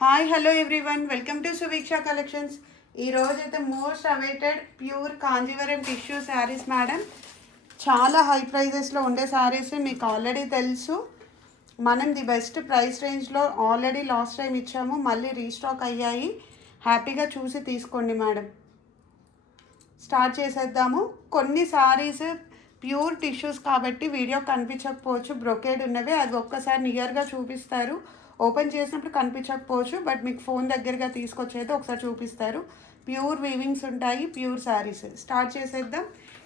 Hi hello everyone, welcome to Suveeksha collections. ఈ రోజు అయితే most awaited pure Kanjeevaram tissue saris madam. చాలా హై ప్రైజెస్లో ఉండే శారీస్ మీకు ఆల్రెడీ తెలుసు. మనం ది బెస్ట్ ప్రైస్ రేంజ్లో ఆల్రెడీ లాస్ట్ టైం ఇచ్చాము, మళ్ళీ రీస్టాక్ అయ్యాయి. హ్యాపీగా చూసి తీసుకోండి మేడం. స్టార్ట్ చేసేద్దాము. కొన్ని శారీస్ ప్యూర్ టిష్యూస్ కాబట్టి వీడియో కనిపించకపోవచ్చు, బ్రొకేడ్ ఉన్నవి. అది ఒక్కసారి నియర్గా చూపిస్తారు, ఓపెన్ చేసినప్పుడు కనిపించకపోవచ్చు, బట్ మీకు ఫోన్ దగ్గరగా తీసుకొచ్చేది ఒకసారి చూపిస్తారు. ప్యూర్ వీవింగ్స్ ఉంటాయి, ప్యూర్ శారీస్. స్టార్ట్ చేసేద్దాం.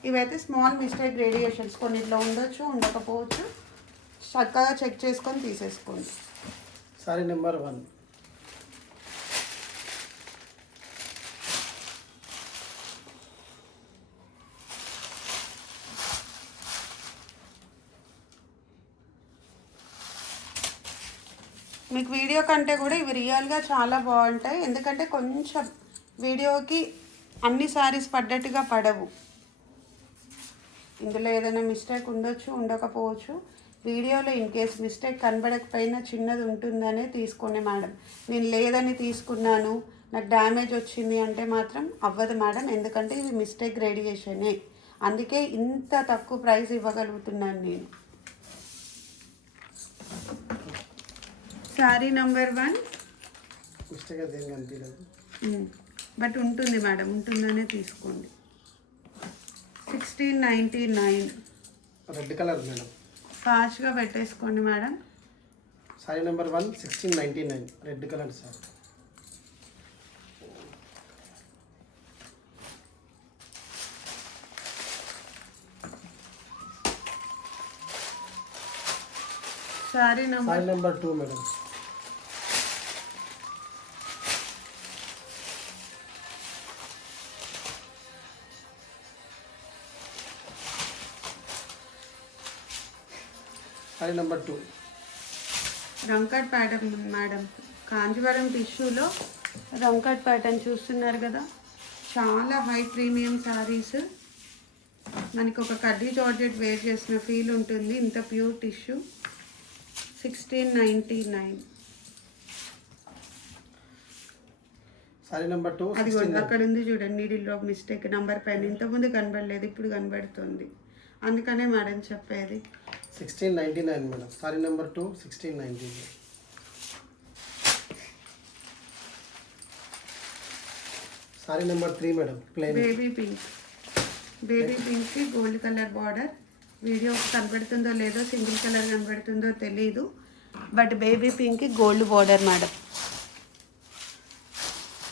ఇవైతే స్మాల్ మిస్టేక్ రేడియేషన్స్ కొన్నిట్లో ఉండొచ్చు, ఉండకపోవచ్చు. చక్కగా చెక్ చేసుకొని తీసేసుకోండి. Sorry number 1. మీకు వీడియో కంటే కూడా ఇవి రియల్గా చాలా బాగుంటాయి, ఎందుకంటే కొంచెం వీడియోకి అన్ని శారీస్ పడ్డట్టుగా పడవు. ఇందులో ఏదైనా మిస్టేక్ ఉండొచ్చు, ఉండకపోవచ్చు. వీడియోలో ఇన్ కేస్ మిస్టేక్ కనబడకపోయినా చిన్నది ఉంటుందనే తీసుకోండి మేడం. నేను లేదని తీసుకున్నాను, నాకు డ్యామేజ్ వచ్చింది అంటే మాత్రం అవ్వదు మేడం, ఎందుకంటే ఇది మిస్టేక్ రేడియేషనే. అందుకే ఇంత తక్కువ ప్రైస్ ఇవ్వగలుగుతున్నాను నేను. శారీ నెంబర్ 1 బట్ ఉంటుంది మేడం, ఉంటుందనే తీసుకోండి. 1699 రెడ్ కలర్ మేడం. ఫాస్ట్గా పెట్టేసుకోండి madam. Sari number 1 1699 red colour sir. Sorry number 2 madam. Sari number 2 రంకట్ pattern madam. Kanjeevaram టిష్యూలో రంకట్ ప్యాటర్న్ చూస్తున్నారు కదా, చాలా హై ప్రీమియం శారీస్. మనకి ఒక కడ్డీ జార్జెట్ వేర్ చేసిన ఫీల్ ఉంటుంది, ఇంత ప్యూర్ టిష్యూ. 1699. సారీ నెంబర్ 2 అది అక్కడ ఉంది చూడండి, నీడిల్లో మిస్టేక్. నంబర్ పైన ఇంతకుముందు కనబడలేదు, ఇప్పుడు కనబడుతుంది, అందుకనే మేడం చెప్పేది. 1699 madam. Sari number 2 1699. Sari number 3 madam. Plain baby pink. Baby పింక్కి గోల్డ్ కలర్ బార్డర్. వీడియో కనబడుతుందో లేదో, సింగిల్ కలర్ కనబడుతుందో తెలీదు, బట్ బేబీ పింక్కి గోల్డ్ బార్డర్ మేడం.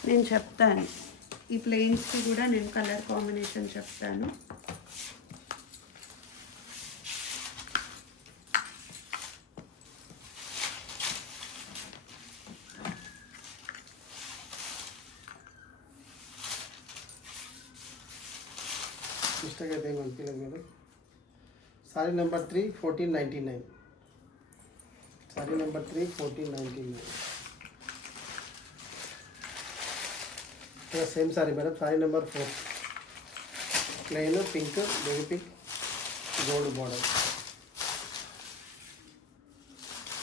నేను చెప్తాను, ఈ ప్లెయిన్స్కి కూడా నేను కలర్ కాంబినేషన్ చెప్తాను. మిస్టేక్ అయితే ఏమి అనిపించలేదు madam. Sari number 3 1499. Sari number 3 1499. Same sari madam. Sari number 4 plain pink, baby pink, gold border.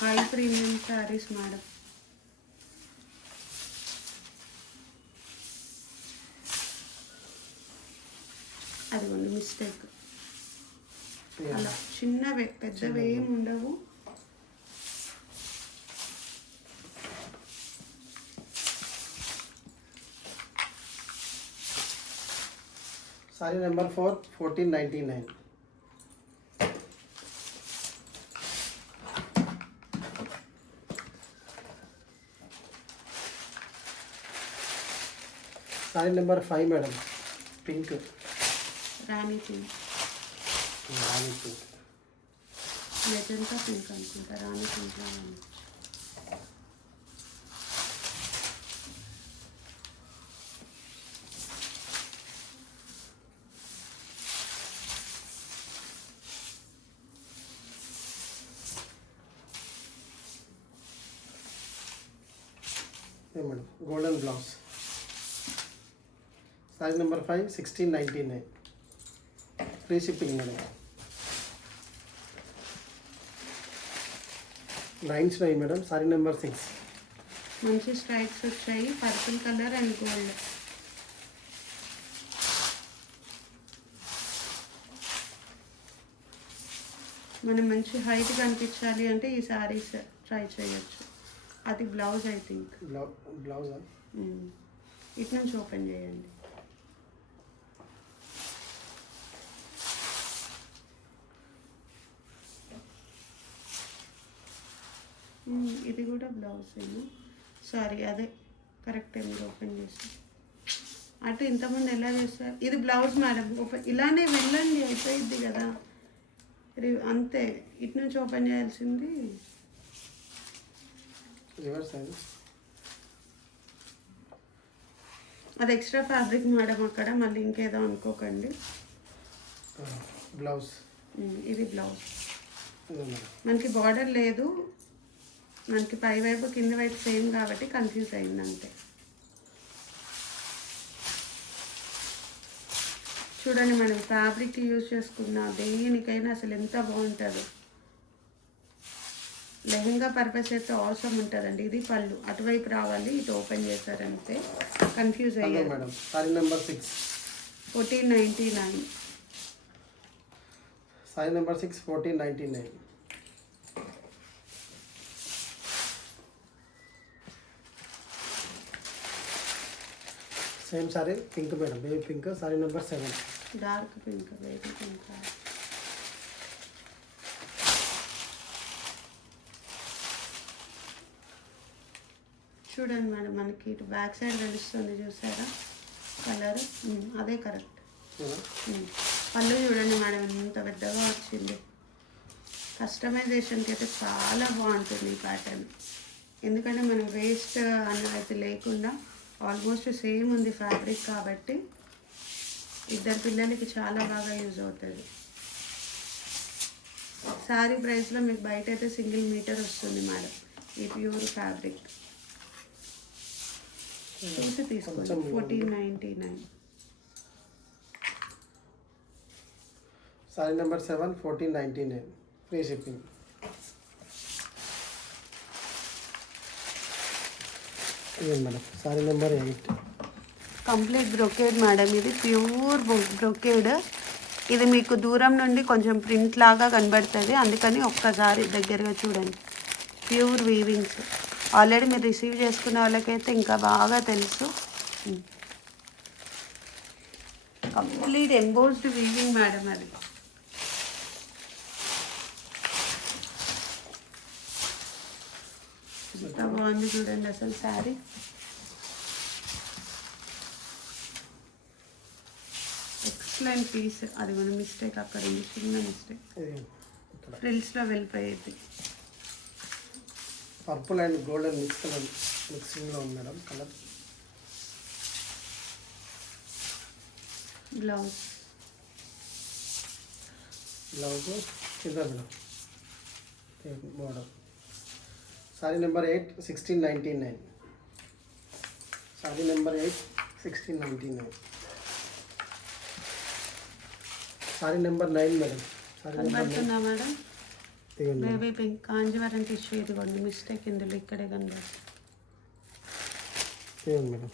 High premium saris madam. అది ಒಂದು మిస్టేక్. అలా చిన్నవే, పెద్దవి ఏమి ఉండవు. Sari number 4 1499. Sari number 5 madam. Pink, రాణి పింక్. మెజంతా పింక్ అనుకుంటా, రాణి pink. Madam golden blouse. Sari number 5 1699. Free shipping madam. Lines ఉన్నాయి మేడం. సారీ నెంబర్ 6 మంచి స్ట్రైప్స్ వచ్చాయి, పర్పుల్ కలర్ అండ్ గోల్డ్. మనం మంచి హైట్ కనిపించాలి అంటే ఈ శారీస్ ట్రై చేయొచ్చు. అది బ్లౌజ్ ఐ థింక్. బ్లౌజ్ ఇటు నుంచి ఓపెన్ చేయండి. ఇది కూడా బ్లౌజ్ ఏమో, సారీ అదే కరెక్ట్ మీరు ఓపెన్ చేసి. అటు ఇంతకుముందు ఎలా చేస్తారు? ఇది బ్లౌజ్ మేడం. ఇలానే వెళ్ళండి, అయిపోయింది కదా. అంతే, ఇటు నుంచి ఓపెన్ చేయాల్సింది. అది ఎక్స్ట్రా ఫ్యాబ్రిక్ మేడం అక్కడ, మళ్ళీ ఇంకేదో అనుకోకండి. బ్లౌజ్ ఇది బ్లౌజ్. మనకి బార్డర్ లేదు, మనకి పై వైపు కింద వైపు సేమ్ కాబట్టి కన్ఫ్యూజ్ అయింది అంతే. చూడండి మనం ఫ్యాబ్రిక్ యూజ్ చేసుకున్న దేనికైనా అసలు ఎంత బాగుంటుందో. లెహంగా పర్పస్ అయితే అవసరం ఉంటుందండి. ఇది పళ్ళు అటువైపు రావాలి, ఇటు ఓపెన్ చేశారంతే. కన్ఫ్యూజ్ అయ్యారు madam. Sari number 6 1499. Sari number 6 1499. Same sorry pink madam, baby pink. Sorry number 7 dark pink, baby pink. చూడండి మేడం, మనకి ఇటు బ్యాక్ సైడ్ తెలుస్తుంది చూసారా కలర్, అదే కరెక్ట్. పళ్ళు చూడండి మేడం ఎంత పెద్దగా వచ్చింది. కస్టమైజేషన్కి అయితే చాలా బాగుంటుంది ఈ ప్యాటర్న్. ఎందుకంటే మనం వేస్ట్ అన్నదైతే లేకుండా ఆల్మోస్ట్ సేమ్ ఉంది ఫ్యాబ్రిక్ కాబట్టి ఇద్దరు పిల్లలకి చాలా బాగా యూజ్ అవుతుంది. శారీ ప్రైస్లో మీకు బయట అయితే సింగిల్ మీటర్ వస్తుంది మేడం ఈ ప్యూర్ ఫ్యాబ్రిక్. చూసి తీసుకోండి. 1499. Sari number 7 1499, free shipping. ఇదే madam sari number 8 complete brocade madam. ఇది ప్యూర్ బ్రొకేడ్. ఇది మీకు దూరం నుండి కొంచెం ప్రింట్ లాగా కనబడుతుంది, అందుకని ఒక్కసారి దగ్గరగా చూడండి. ప్యూర్ వీవింగ్స్ ఆల్రెడీ మీరు రిసీవ్ చేసుకున్న వాళ్ళకైతే ఇంకా బాగా తెలుసు. కంప్లీట్ ఎంబోస్డ్ వీవింగ్ మేడం అది. ఎంత బాగుంది చూడండి అసలు శారీ. Excellent piece. అది మన మిస్టేక్ అక్కడ ఉంది, చిన్న మిస్టేక్. ఫ్రిల్స్లో వెళ్ళిపోయేది. Purple and golden mix colour మిక్సింగ్లో ఉంది మేడం కలర్. బ్లౌజ్ కింద madam model. Sari number 8 1699. Sari number 8 1699. Sari number 9 madam. కనబడుతుందా madam? Baby pink Kanjeevaram tissue. ఇదిగోండి మిస్టేక్ ఇందులో ఇక్కడే కనబడుతుంది మేడం.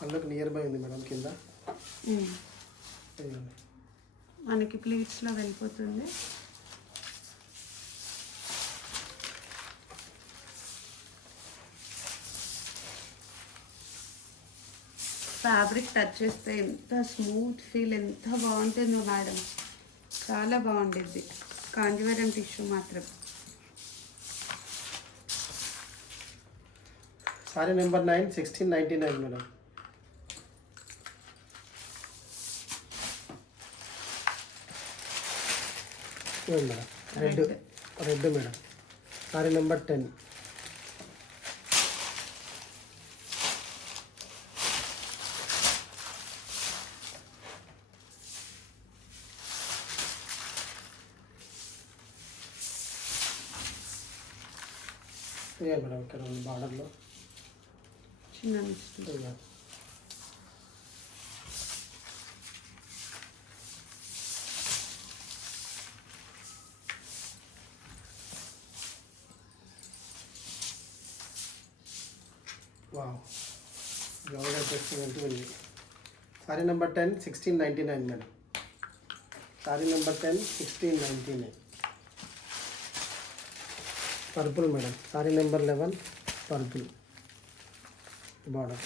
పళ్ళకు నియర్ బై ఉంది మేడం కింద. మనకి ప్లీట్స్లో వెళ్ళిపోతుంది. ఫ్యాబ్రిక్ టచ్ చేస్తే ఎంత స్మూత్ ఫీల్, ఎంత బాగుంటుందో మేడం. చాలా బాగుండిద్ది కాంజీవరం టిష్యూ మాత్రం. Sorry number 9 1699 madam. Madam red madam. Sari number 10. Madam ఇక్కడ ఉంది బార్డర్లో చిన్న మిస్టేక్. వావ్, బ్లౌజ్ అయితే ఎక్సలెంట్ ఉంది. Sari number 10 1699 madam. Sari number 10 1699. Purple madam. Sari number 11 purple border.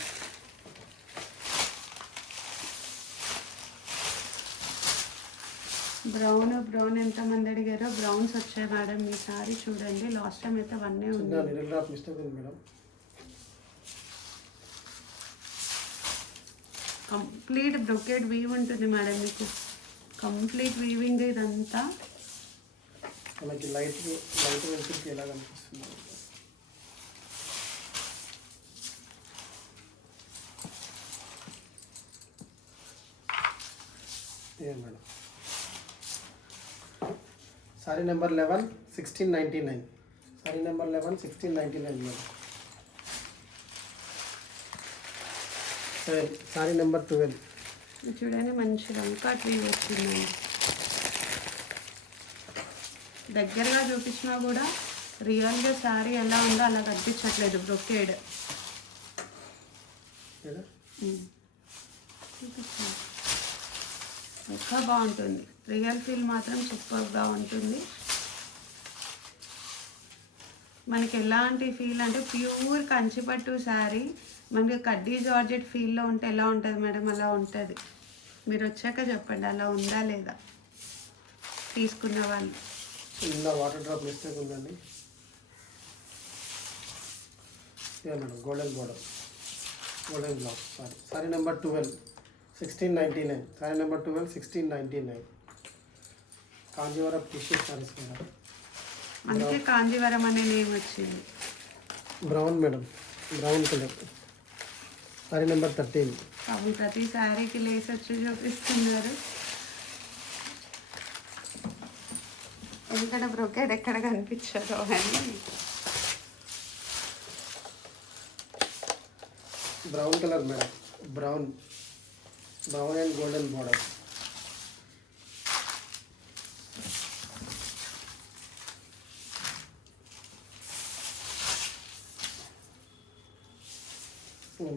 Brown ఎంతమంది అడిగారో బ్రౌన్స్ వచ్చాయి మేడం. ఈ సారీ చూడండి, లాస్ట్ టైం అయితే వన్నే ఉంది. నిడిల్ డ్రాప్ మిస్టేక్ ఉంది మేడం. కంప్లీట్ బ్రొకెట్ వీవ్ ఉంటుంది మేడం, మీకు కంప్లీట్ వీవింగ్ ఇదంతా. మనకి లైట్ వెళ్తుంది ఎలా కనిపిస్తుంది. Madam sari number 11 1699. Sari number 11 1699 madam. Sari number 12 చూడండి, మంచి రంకాట్ వీవ్ వచ్చిందండి. దగ్గరగా చూపించినా కూడా రియల్గా శారీ ఎలా ఉందో అలా కనిపించట్లేదు. బ్రొకేడ్ ఇంకా బాగుంటుంది. రియల్ ఫీల్ మాత్రం సూపర్గా ఉంటుంది. మనకి ఎలాంటి ఫీల్ అంటే ప్యూర్ కంచిపట్టు శారీ మనకి కడ్డీ జార్జెట్ ఫీల్లో ఉంటే ఎలా ఉంటుంది మేడం, అలా ఉంటుంది. మీరు వచ్చాక చెప్పండి అలా ఉందా లేదా తీసుకున్న వాళ్ళు. చిన్న వాటర్ డ్రాప్ మిస్టేక్ ఉందండి. Madam golden border, golden blouse. Sari number 12 1699. Sari number 12 1699. Kanjeevaram tissue saris madam. అందుకే కాంజీవరం అనే నేమ్ వచ్చింది. Brown madam, brown colour. Sorry number 13. అవును, ప్రతి శారీకి లేస్ వచ్చి చూపిస్తున్నారు. ఎందుకంటే బ్రొకేడ్ ఎక్కడ కనిపించదో అని. Brown colour madam, brown and golden border.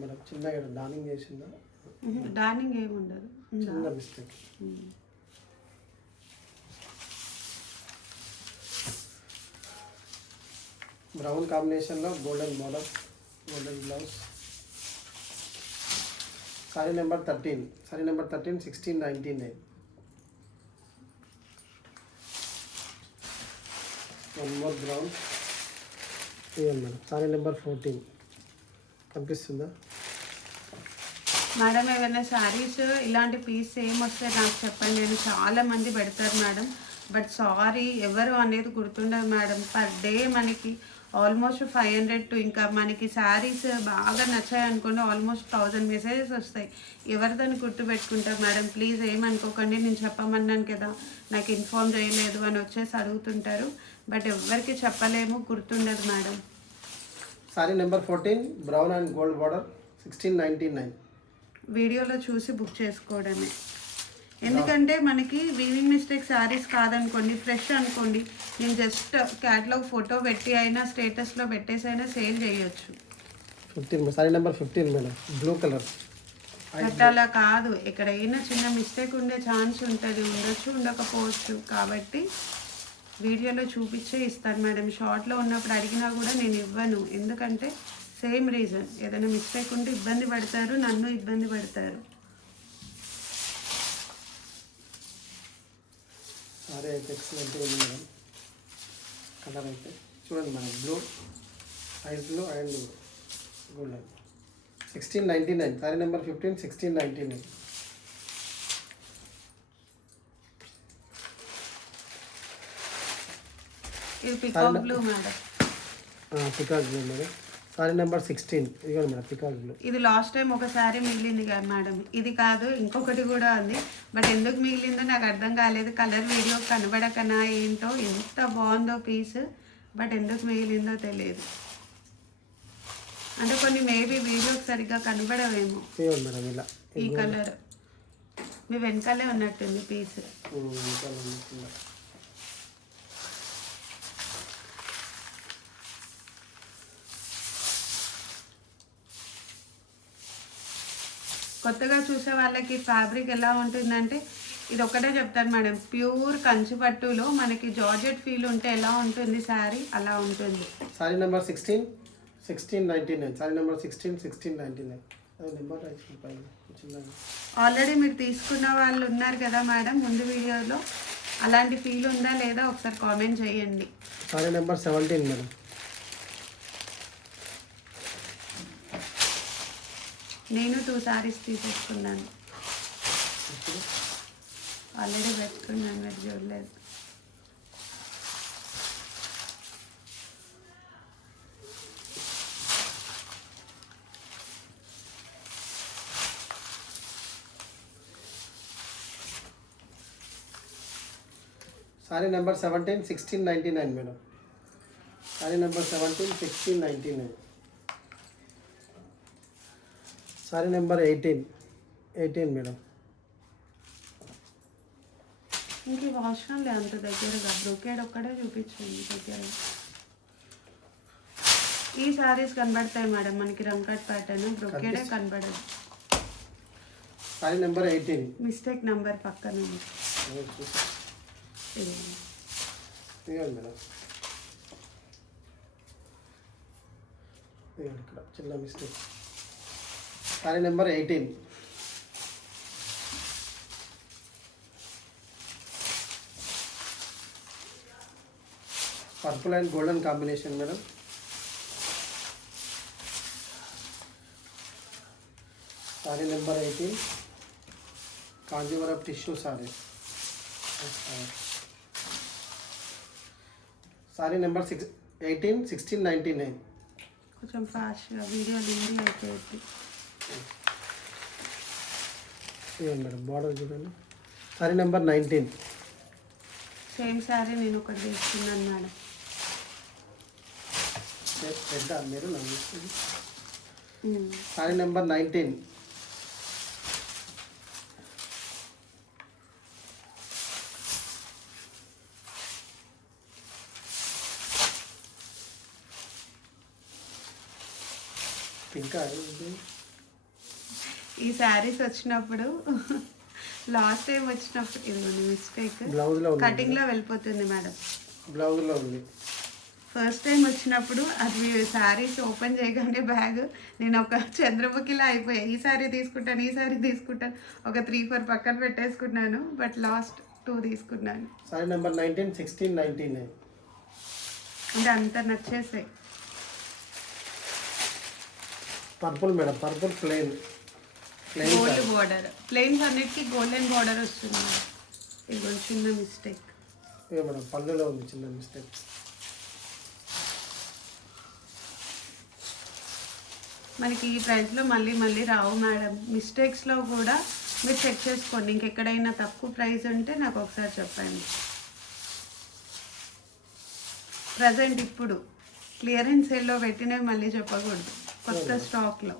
Madam చిన్నగా డార్నింగ్ చేసిందా? డార్నింగ్ ఏమి ఉండదు, చిన్న మిస్టేక్. బ్రౌన్ కాంబినేషన్లో golden border, golden blouse. Sari number 13. Sorry number 13 1699. One more brown. ఇవ్వండి మేడం. సారీ నెంబర్ 14 కనిపిస్తుందా మేడం? ఏమైనా శారీస్ ఇలాంటి పీస్ సేమ్ వస్తే నాకు చెప్పండి. నేను చాలా మంది పెడతారు మేడం, బట్ సారీ ఎవరు అనేది గుర్తుండదు మేడం. పర్ డే మనకి ఆల్మోస్ట్ 500 టు ఇంకా మనకి శారీస్ బాగా నచ్చాయి అనుకోండి ఆల్మోస్ట్ 1000 మెసేజెస్ వస్తాయి. ఎవరు దాన్ని గుర్తుపెట్టుకుంటారు మేడం? ప్లీజ్ ఏమనుకోకండి, నేను చెప్పమన్నాను కదా, నాకు ఇన్ఫార్మ్ చేయలేదు అని వచ్చేసి అడుగుతుంటారు. బట్ ఎవరికి చెప్పలేము, గుర్తుండదు madam. Sari number 14 brown and gold border 1699. వీడియోలో చూసి బుక్ చేసుకోవడమే. ఎందుకంటే మనకి వీవింగ్ మిస్టేక్ శారీస్ కాదనుకోండి, ఫ్రెష్ అనుకోండి, నేను జస్ట్ క్యాటలాగ్ ఫోటో పెట్టి అయినా స్టేటస్లో పెట్టేసి అయినా సేల్ చేయొచ్చు. 15 sorry number 15 madam, blue colour. But అలా కాదు, ఎక్కడైనా చిన్న మిస్టేక్ ఉండే ఛాన్స్ ఉంటుంది, ఉండొచ్చు ఉండకపోవచ్చు. కాబట్టి వీడియోలో చూపించే ఇస్తాను మేడం. షార్ట్లో ఉన్నప్పుడు అడిగినా కూడా నేను ఇవ్వను, ఎందుకంటే సేమ్ రీజన్. ఏదైనా మిస్టేక్ ఉంటే ఇబ్బంది పడతారు, నన్ను ఇబ్బంది పడతారు. సారీ అయితే ఎక్సలెంట్ ఉంది మేడం. కలర్ అయితే చూడండి madam, blue, ice blue and golden. 1699. Sari number 15 1699. ఇది peacock blue madam. Peacock blue madam. Sari number 16. ఇదిగోండి మేడం, పికాక్ బ్లూ. ఇది లాస్ట్ టైం ఒకసారి మిగిలింది కదా మేడం, ఇది కాదు ఇంకొకటి కూడా ఉంది. బట్ ఎందుకు మిగిలిందో నాకు అర్థం కాలేదు. కలర్ వీడియో కనబడకనా ఏంటో, ఎంత బాగుందో పీస్, బట్ ఎందుకు మిగిలిందో తెలియదు. అంటే కొన్ని మేబీ వీడియోకి సరిగ్గా కనబడవేమో. మేడం ఇలా ఈ కలర్ మీ వెనకాలే ఉన్నట్టుంది పీస్. కొత్తగా చూసే వాళ్ళకి ఫ్యాబ్రిక్ ఎలా ఉంటుందంటే ఇది ఒకటే చెప్తాను మేడం, ప్యూర్ కంచి పట్టులో మనకి జార్జెట్ ఫీల్ ఉంటే ఎలా ఉంటుంది శారీ అలా ఉంటుంది. Sorry number 16 1699. సారీ నెంబర్ 16 1699. అది నెంబర్ చిన్నగా. ఆల్రెడీ మీరు తీసుకున్న వాళ్ళు ఉన్నారు కదా మేడం ముందు వీడియోలో, అలాంటి ఫీల్ ఉందా లేదా ఒకసారి కామెంట్ చేయండి. Sorry number 17 madam. నేను 2 సారీస్ తీసేసుకున్నాను, ఆల్రెడీ పెట్టుకున్నాను, మీరు చూడలేదు. Sorry number 17 1699 madam. Sari number 17 1699. Sari number 18 madam. ఇంక అవసరం లేదు అంత దగ్గరగా, బ్రోకేడ్ ఒక్కడే చూపించండి దగ్గర. ఈ సారీస్ కనబడతాయి మేడం మనకి రంకట్ ప్యాటర్న్, బ్రోకేడే కనబడదు. Sorry number 18. మిస్టేక్ నంబర్ పక్కన ఉంది. ఇదిగోండి. ఇదిగోండి మేడం, ఇదిగోండి ఇక్కడ చిన్న mistake. Sari number 18. Purple and golden combination madam. Sari number 18 Kanjeevaram tissue sorry. Sorry number 18 1699. కొంచెం ఫాస్ట్గా వీడియో లిండి అయిపోయింది. ఇవ్వండి మేడం, బార్డర్ చూడండి. Sorry number 19. సేమ్ శారీ నేను ఒకటి తీసుకున్నాను మేడం. పెద్ద మీరు సారీ నెంబర్ 19. ఇంకా ఈ శారీస్ వచ్చినప్పుడు లాస్ట్ టైం వచ్చినప్పుడు ఇదిగోండి మిస్టేక్, బ్లౌజ్లో కటింగ్లో వెళ్ళిపోతుంది మేడం. బ్లౌజ్లో ఉంది. ఫస్ట్ టైం వచ్చినప్పుడు అది శారీస్ ఓపెన్ చేయగానే బ్యాగ్ నేను ఒక చంద్రముఖిలా అయిపోయా. ఈ శారీ తీసుకుంటాను, ఈ శారీ తీసుకుంటాను, ఒక 3-4 పక్కన పెట్టేసుకున్నాను, బట్ లాస్ట్ 2 తీసుకున్నాను. సారీ నెంబర్ 19 1699. అంటే అంత నచ్చేసాయి. Purple madam, purple plain gold border, plains అన్నిటికీ గోల్డెన్ బార్డర్ వస్తుంది. ఇది చిన్న మిస్టేక్. ఇదే మేడం పళ్ళులో ఉంది చిన్న మిస్టేక్. మనకి ఈ ప్రైస్లో మళ్ళీ మళ్ళీ రావు మేడం. మిస్టేక్స్లో కూడా మీరు చెక్ చేసుకోండి, ఇంకెక్కడైనా తక్కువ ప్రైస్ ఉంటే నాకు ఒకసారి చెప్పండి. ప్రజెంట్ ఇప్పుడు క్లియరెన్స్ సేల్లో పెట్టినవి మళ్ళీ చెప్పకూడదు, కొత్త స్టాక్లో.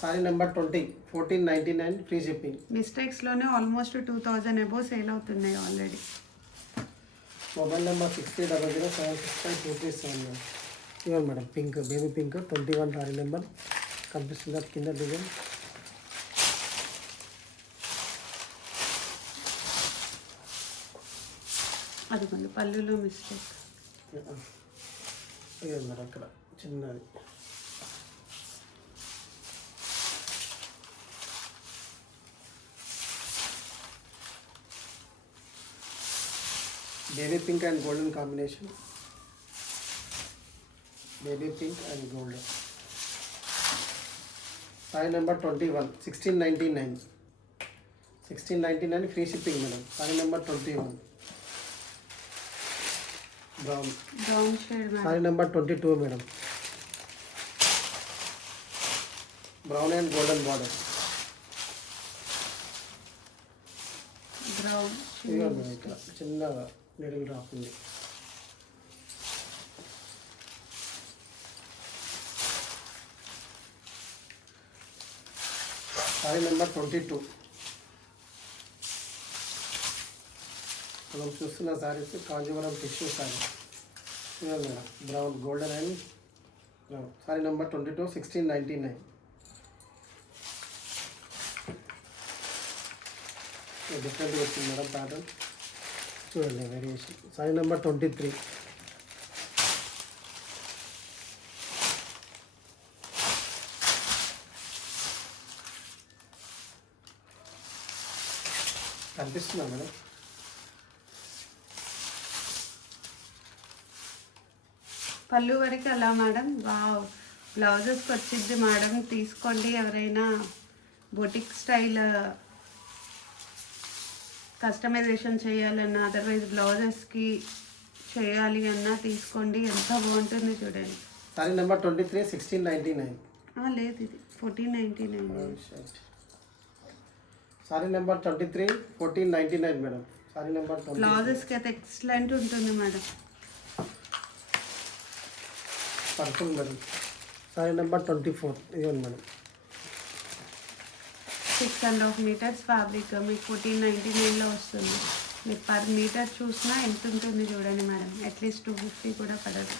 Sari number 20 1499 free shipping. మిస్టేక్స్లోనే ఆల్మోస్ట్ 2000 అబోవ్ సేల్ అవుతున్నాయి ఆల్రెడీ. Mobile number 6000765237. ఇవ్వండి madam, pink baby pink 21 sari number కనిపిస్తుంది కింద డిజైన్. అదిగోండి పళ్ళులో మిస్టేక్. ఇవ్వండి మేడం అక్కడ చిన్నది. Baby pink and golden combination. Baby pink and golden. Sorry number 21 1699. 1699 free shipping madam. Sari number 21 brown. Brown shade sorry number 22 madam. Brown and golden border. Brown ఇక్కడ చిన్నగా needle drop ఉంది. Sari number 22. మనం చూస్తున్న saris Kanjeevaram tissue sorry. Madam brown golden and brown. Sorry number 22 1699. డిఫరెంట్గా వచ్చింది madam pattern. చూడండి variation. Sorry number 23. కనిపిస్తుందా madam? పళ్ళు వరకు అలా మేడం. వావ్, బ్లౌజెస్కి వచ్చింది మేడం, తీసుకోండి. ఎవరైనా బొటిక్ స్టైల్ కస్టమైజేషన్ చేయాలన్నా, అదర్వైజ్ బ్లౌజెస్కి చేయాలి అన్నా తీసుకోండి. ఎంత బాగుంటుంది చూడండి. Sorry number 23, 1699. లేదు, ఇది 1499. Sari number 23, 1499 madam. Sari number 20. బ్లౌజెస్కి అయితే ఎక్సలెంట్ ఉంటుంది madam. Purple madam. Sari number 24. ఇదిగోండి మేడం. 6.5 మీటర్స్ ఫ్యాబ్రిక్ మీకు 1499లో వస్తుంది. మీరు పర్ మీటర్ చూసినా ఎంత ఉంటుంది చూడండి మేడం. అట్లీస్ట్ 250 కూడా పడదు,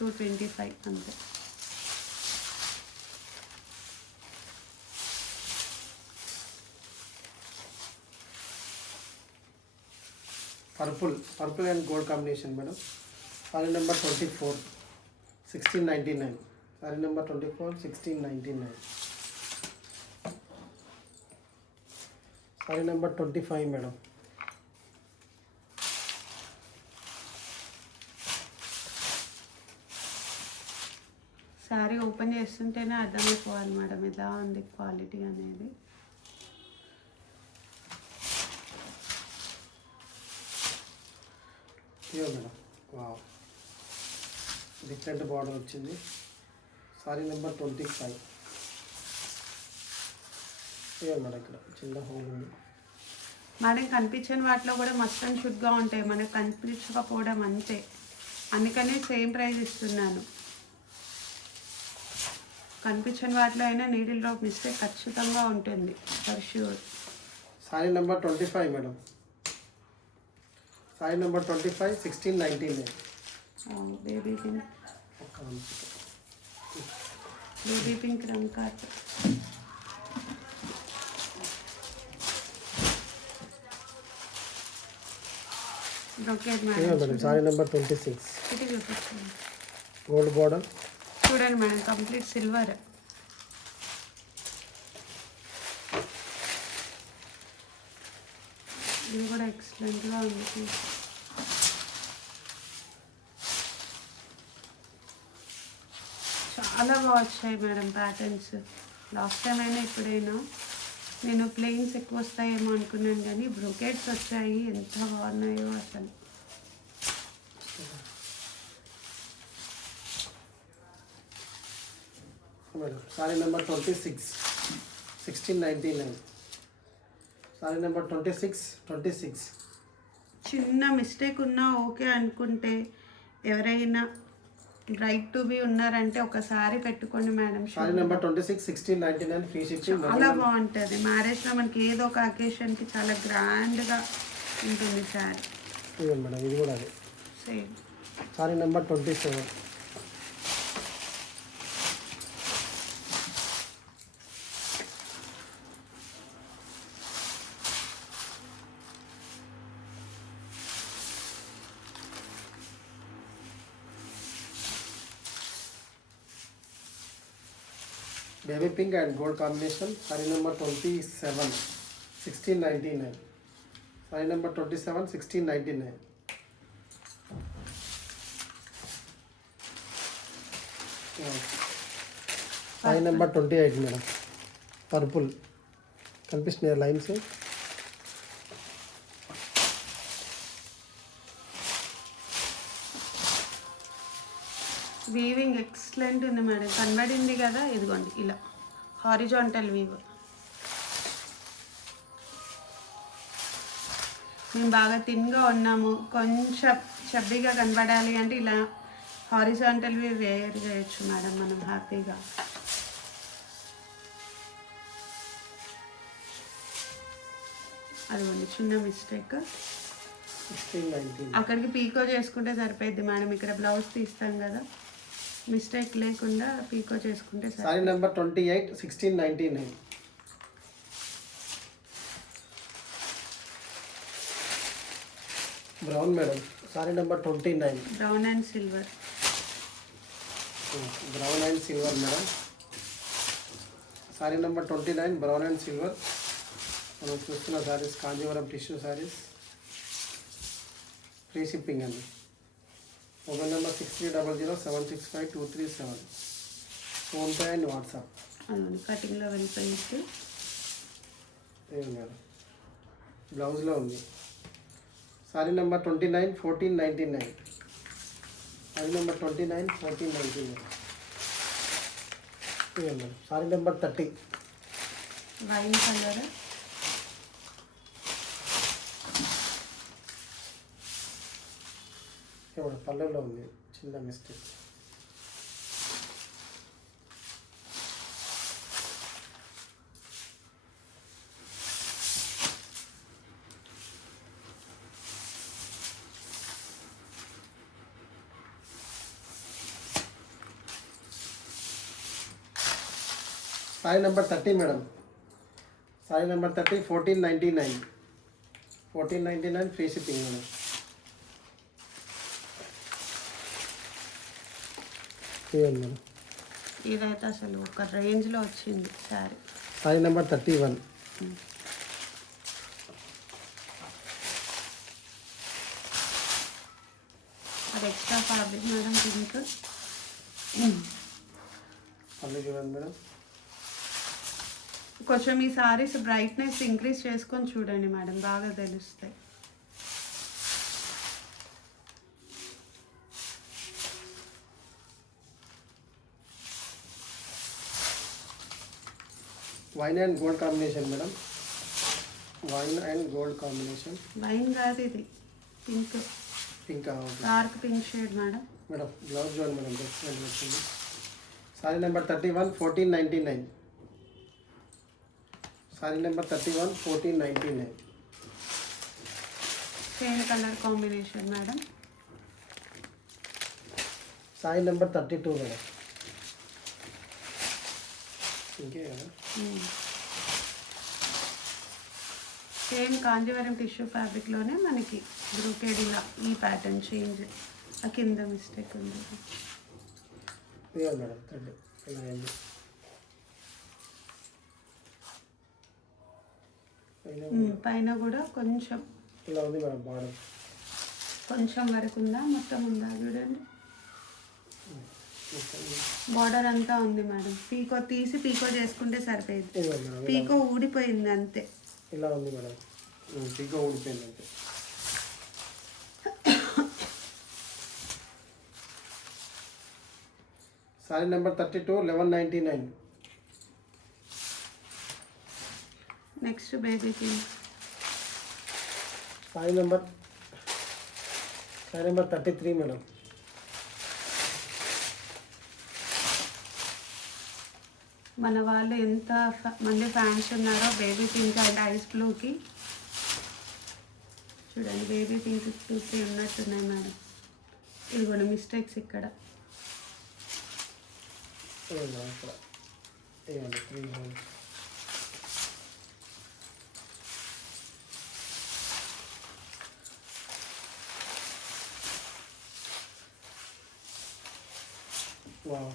225 అంతే. Purple and gold combination madam. Sari number 24, 1699. Sari number 24, 1699. Sari number 25 madam. Sari open చేస్తుంటేనే అర్థమైపోవాలి మేడం ఎలా ఉంది క్వాలిటీ అనేది. ఇయో మేడం. వావ్, డిఫరెంట్ బార్డర్ వచ్చింది. సారీ నెంబర్ 25. ఇయో మేడం, ఇక్కడ చిన్న హోల్ ఉంది. మేడం కనిపించని వాటిలో కూడా మస్ట్ అండ్ షుడ్గా ఉంటాయి, మనకు కనిపించకపోవడం అంతే. అందుకనే సేమ్ ప్రైస్ ఇస్తున్నాను. కనిపించని వాటిలో అయినా నీడిల్ డ్రాప్ మిస్టేక్ ఖచ్చితంగా ఉంటుంది, for sure. Sari number 25 madam. Sari number 25, 1699. Baby pink, baby pink రంగ్ కార్ట్. Brocade madam. సారీ నెంబర్ 26. ఇది చూపించండి. గోల్డ్ బార్డర్ చూడండి మేడం, కంప్లీట్ సిల్వర్. ఇది కూడా ఎక్సలెంట్గా ఉంది. చాలా బాగా వచ్చాయి మేడం ప్యాటర్న్స్. లాస్ట్ టైం అయినా ఎప్పుడైనా నేను ప్లెయిన్స్ ఎక్కువ వస్తాయేమో అనుకున్నాను, కానీ బ్రొకెట్స్ వచ్చాయి. ఎంత బాగున్నాయో అసలు. Madam. Sari number 26, 1699. Sari number 26. చిన్న మిస్టేక్ ఉన్నా ఓకే అనుకుంటే, ఎవరైనా బ్రైట్ టు బి ఉన్నారంటే ఒకసారి పెట్టుకోండి madam. Sari number 26, 1699. Free shipping. చాలా బాగుంటుంది. మ్యారేజ్లో మనకి ఏదో ఒక అకేషన్కి చాలా గ్రాండ్గా ఉంటుంది శారీ. ఇదిగోండి మేడం, ఇది కూడా అదే. Same. Sorry number 27. Baby pink and gold combination. Sorry number 27, 1699. Sari number 27, 1699. Sari number 28 madam. Purple కనిపిస్తున్నాయి లైన్స్. వీవింగ్ ఎక్సలెంట్ ఉంది మేడం. కనబడింది కదా, ఇదిగోండి ఇలా హారిజాంటల్ వీవ్. మేము బాగా థిన్గా ఉన్నాము, కొంచెం చబ్బీగా కనబడాలి అంటే ఇలా హారిజాంటల్ వీవ్ వేర్ చేయొచ్చు మేడం మనం హ్యాపీగా. అదిగోండి చిన్న మిస్టేక్. 1699. అక్కడికి పీకో చేసుకుంటే సరిపోద్ది మేడం. ఇక్కడ బ్లౌజ్ తీస్తాం కదా, మిస్టేక్ లేకుండా పీకో చేసుకుంటే sari number 28, 1699. Brown madam, sari number 29. Brown and silver. Brown and silver madam, sari number 29, brown and silver. మనం చూస్తున్న saris Kanjeevaram tissue saris, free shipping అండి. Mobile number 6300765237, PhonePe and WhatsApp. అవును, కటింగ్లో వెళ్ళిపోయినట్టు. ఏం మేడం, బ్లౌజ్లో ఉంది. Sari number 29 1499, sari number 29 1499. ఏం madam, sari number 30. Wine colour. ఇక్కడ పల్లెల్లో ఉంది, చిన్న mistake. Sari number 30 madam, sari number 30 1499, 1499 free shipping madam. ఇవ్వండి మేడం. ఇదైతే అసలు ఒక రేంజ్లో వచ్చింది శారీ. Sorry number 31. అది ఎక్స్ట్రా ఫ్యాబ్రిక్ మేడం, పింక్. పళ్ళు చూడండి మేడం. కొంచెం ఈ సారీస్ బ్రైట్నెస్ ఇంక్రీజ్ చేసుకొని చూడండి మేడం, బాగా తెలుస్తాయి. Wine and gold combination madam, wine and gold combination. Wine కాదు ఇది, pink, pink dark pink shade madam. Madam. Blouse చూడండి మేడం, డిఫరెంట్ వచ్చింది. Sari number 31 1499, sari number 31 1499. Same colour combination madam. Sari number 32 madam. ఇంకే కదా. సేమ్ కాంజీవరం టిష్యూ ఫ్యాబ్రిక్లోనే మనకి బ్రూకెడ్ ఇలా ఈ ప్యాటర్న్ చేంజ్, ఆ కింద మిస్టేక్ ఉంది. ఇదే మేడం థ్రెడ్ ఇలా అయింది. పైన కూడా కొంచెం ఇలా ఉంది మేడం, బార్డర్ కొంచెం వరకు ఉందా, మొత్తం ఉందా చూడండి. బార్డర్ అంతా ఉంది మేడం. పీకో తీసి పీకో చేసుకుంటే సరిపోయింది. పీకో ఊడిపోయింది అంతే. ఇలా ఉంది మేడం, పీకో ఊడిపోయింది అంతే. Sorry number 32 1199. Next baby pink. Sorry number 33 madam. మన వాళ్ళు ఎంత మంది ఫ్యాన్స్ ఉన్నారో బేబీ పింక్ అండ్ ఐస్ బ్లూకి. చూడండి, బేబీ పింక్ 2-3 ఉన్నట్టున్నాయి మేడం. ఇది కూడా మిస్టేక్స్ ఇక్కడ. ఇక్కడ 3 హోల్స్. వావ్,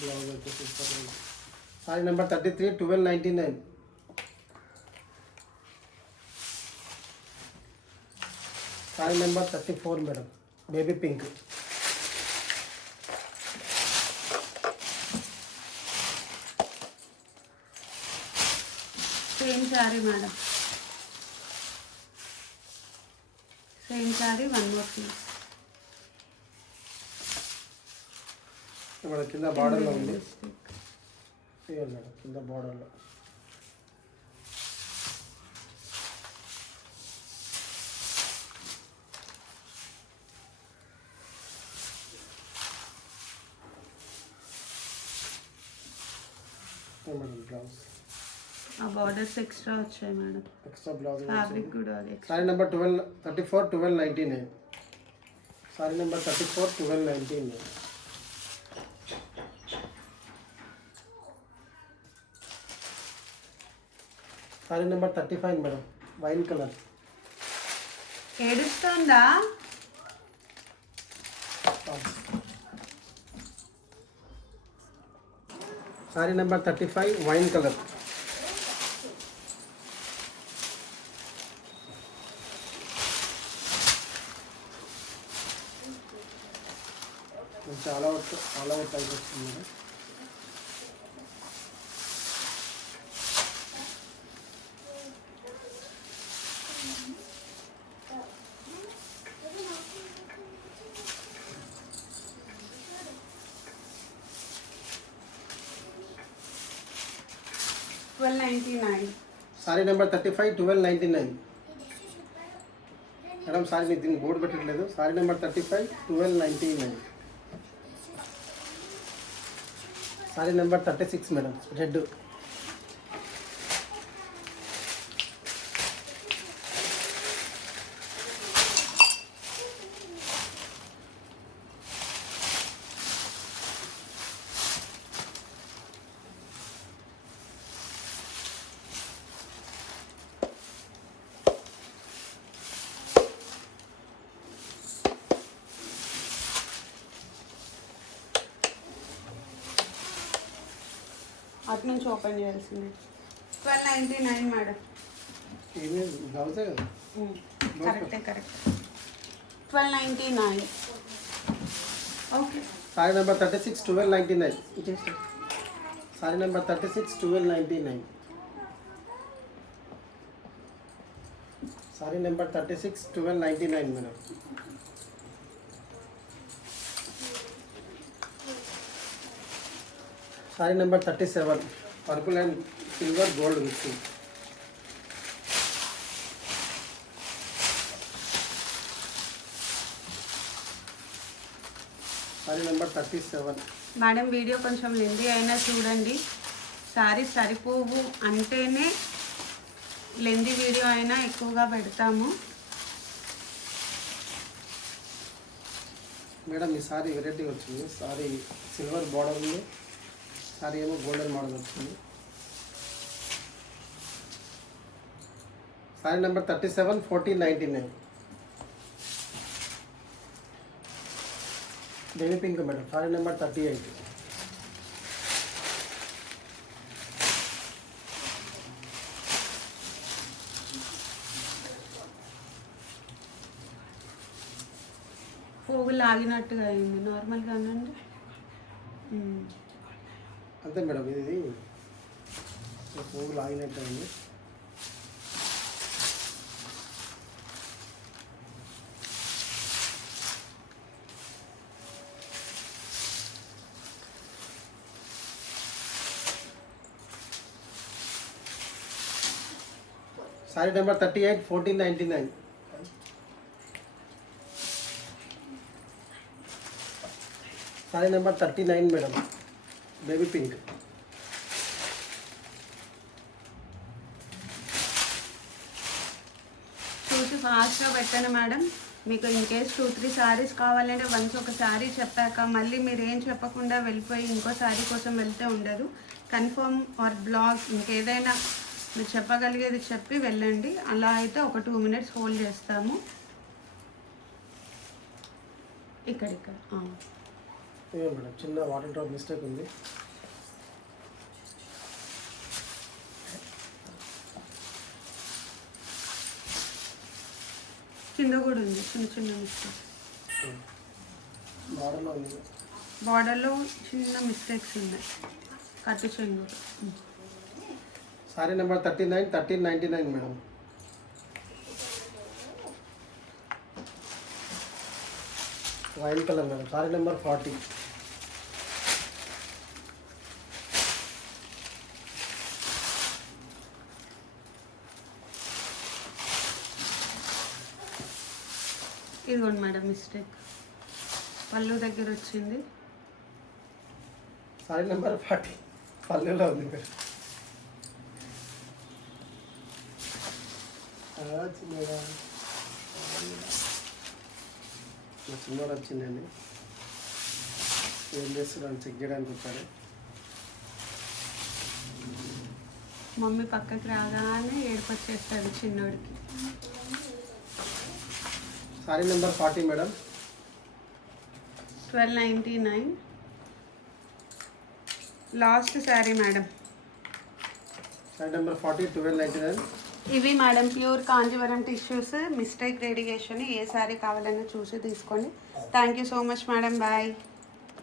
బ్లౌజ్ అయితే సూపర్ ఉంది. Sari number 33 1299. Sari number 34 madam, baby pink. Same sari madam, same sari, 1 more piece. ఇక్కడ కింద బార్డర్లో ఉంది. ఇవ్వండి మేడం, కింద బార్డర్లో. మేడం బ్లౌజ్, ఆ బార్డర్స్ ఎక్స్ట్రా వచ్చాయి మేడం. Extra blouse. ఫ్యాబ్రిక్ కూడా అది sari number 34 1299. Sari number 34 1299. Sari number 35 madam, wine colour. ఏడుస్తుందా? Sari number 35 wine colour. చాలా అవుట్ టైప్ వస్తుంది madam. $12.99. Sorry number 35 1299 madam. Sorry మీకు దీనికి బోర్డు పెట్టట్లేదు. Sorry number 35 1299. Sari number 36 madam, red. అటు నుంచి ఓపెన్ చేయాల్సింది. 12.99 మేడం. ఏమి బ్లౌజే కదా. Correct. 12.99. Okay. Sorry number 36 1299. Sari number 36 1299. Sari number 36 1299 madam. Sari number 37 purple and silver gold mixing. Sorry number 37 madam video కొంచెం లెంది అయినా చూడండి. సారీ సరిపోవు అంటేనే లెంది వీడియో అయినా ఎక్కువగా పెడతాము. మేడం ఈ సారీ వెరైటీగా వచ్చింది. సారీ సిల్వర్ బార్డర్ ఉంది, సారీ ఏమో గోల్డెన్ మోడల్ వచ్చింది. Sari number 37 1499. Baby pink madam. Sari number 38. పోగులు ఆగినట్టుగా అయింది. నార్మల్గానండి. అంతే మేడం, ఇది పువ్వులు ఆగినట్టు అయింది. Sorry number 38 1499. Sari number 39 madam, baby pink. చూసి ఫాస్ట్గా పెట్టండి మేడం. మీకు ఇన్ కేస్ 2-3 శారీస్ కావాలంటే వన్స్ ఒక శారీ చెప్పాక మళ్ళీ మీరు ఏం చెప్పకుండా వెళ్ళిపోయి ఇంకో శారీ కోసం వెళ్తే ఉండదు. కన్ఫర్మ్ ఆర్ బ్లాగ్ ఇంకేదైనా మీరు చెప్పగలిగేది చెప్పి వెళ్ళండి. అలా అయితే ఒక 2 minutes హోల్డ్ చేస్తాము. ఇక్కడ మేడం చిన్న వాటర్ డ్రాప్ మిస్టేక్ ఉంది. కింద కూడా ఉంది చిన్న మిస్టేక్. బార్డర్లో చిన్న మిస్టేక్స్ ఉన్నాయి. కట్టు చెంగు. Sorry number 39 1399 madam. Wine colour madam. Sari number 40. ఇదిగోండి మేడం మిస్టేక్ పళ్ళు దగ్గర వచ్చింది. సారీ నెంబర్ 40 పల్లెలో ఉంది మేడం. చిన్నవాడు వచ్చిందండి. ఏం చేస్తున్నాను చెక్ చేయడానికి వచ్చారు. మమ్మీ పక్కకి రాగానే ఏడుపు వచ్చేస్తుంది చిన్నోడికి. Sari number 40 madam. 1299. Last sari madam. Sari number 40 1299. ఇవి madam pure Kanjeevaram tissues. Mistake radiation. ఏ శారీ కావాలన్నా చూసి తీసుకోండి. Thank you so much madam. Bye.